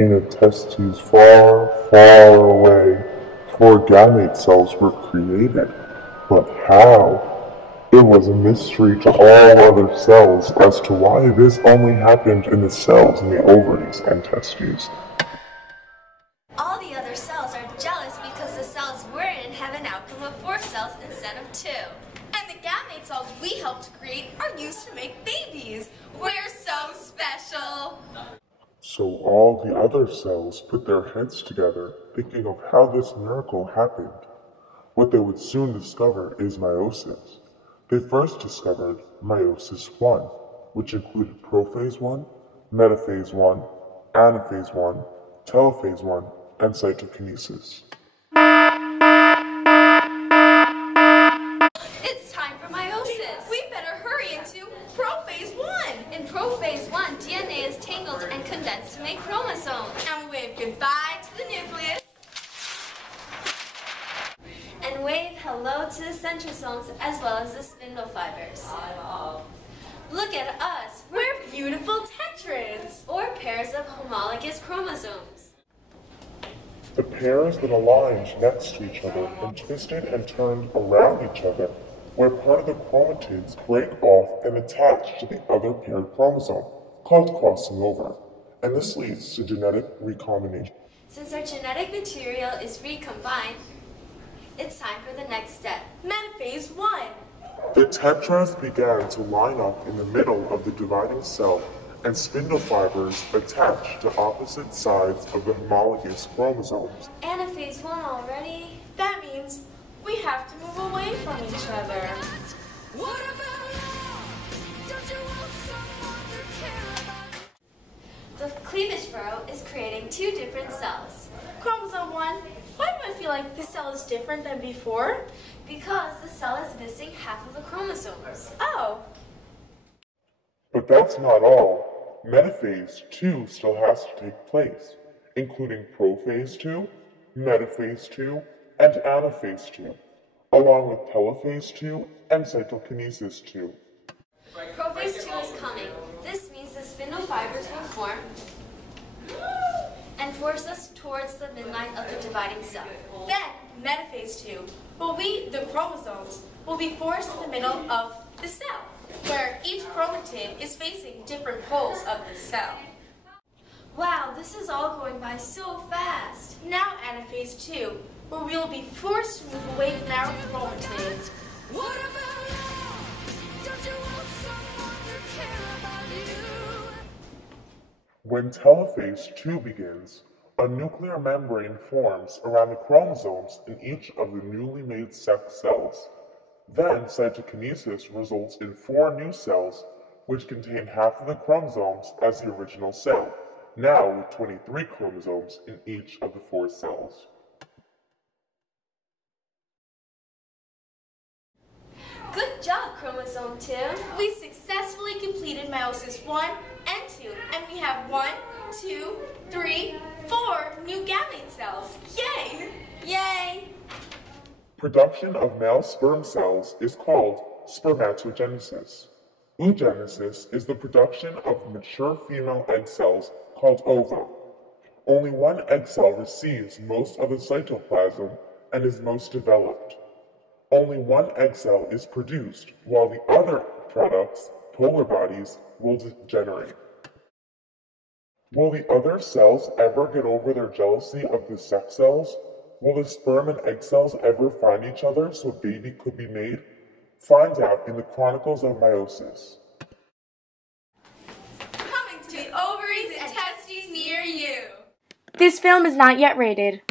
In a testes far, far away, 4 gamete cells were created. But how? It was a mystery to all other cells as to why this only happened in the cells in the ovaries and testes. All the other cells are jealous because the cells we're in have an outcome of 4 cells instead of 2. And the gamete cells we helped create are used to make babies. We're so special! So all the other cells put their heads together, thinking of how this miracle happened. What they would soon discover is meiosis. They first discovered meiosis 1, which included prophase 1, metaphase 1, anaphase 1, telophase 1, and cytokinesis. It's time for meiosis! We better hurry into prophase 1! In prophase 1, DNA is tangled and condensed to make chromosomes. And we wave goodbye to the nucleus. And wave hello to the centrosomes as well as the spindle fibers. Look at us! We're beautiful tetrads! Or pairs of homologous chromosomes. The pairs that aligned next to each other and twisted and turned around each other, where part of the chromatids break off and attach to the other paired chromosome, called crossing over, and this leads to genetic recombination. Since our genetic material is recombined, it's time for the next step. Metaphase 1. The tetras began to line up in the middle of the dividing cell, and spindle fibers attached to opposite sides of the homologous chromosomes. Anaphase 1 already? That means we have to move away from each other. What about love? Don't you want someone to care about you? The cleavage furrow is creating 2 different cells. Chromosome 1, why do I feel like this cell is different than before? Because the cell is missing half of the chromosomes. Oh. But that's not all. Metaphase 2 still has to take place, including prophase 2, metaphase 2, and anaphase 2, along with telophase 2 and cytokinesis 2. Prophase 2 is coming. This means the spindle fibers will form and force us towards the midline of the dividing cell. Then, metaphase 2 will be the chromosomes will be forced to the middle of the cell, where each chromatid is facing different poles of the cell. Wow, this is all going by so fast. Now anaphase 2, where we will be forced to move away from our chromatids. What about love? Don't you want someone to care about you? When telophase 2 begins, a nuclear membrane forms around the chromosomes in each of the newly made sex cells. Then cytokinesis results in 4 new cells, which contain half of the chromosomes as the original cell, now with 23 chromosomes in each of the 4 cells. Good job, chromosome 2. We successfully completed meiosis 1 and 2, and we have 1, 2, 3, 4 new gamete cells. Yay! Yay! Production of male sperm cells is called spermatogenesis. Oogenesis is the production of mature female egg cells called ova. Only one egg cell receives most of the cytoplasm and is most developed. Only one egg cell is produced, while the other products, polar bodies, will degenerate. Will the other cells ever get over their jealousy of the sex cells? Will the sperm and egg cells ever find each other so a baby could be made? Find out in the Chronicles of Meiosis. Coming to the ovaries and testes near you. This film is not yet rated.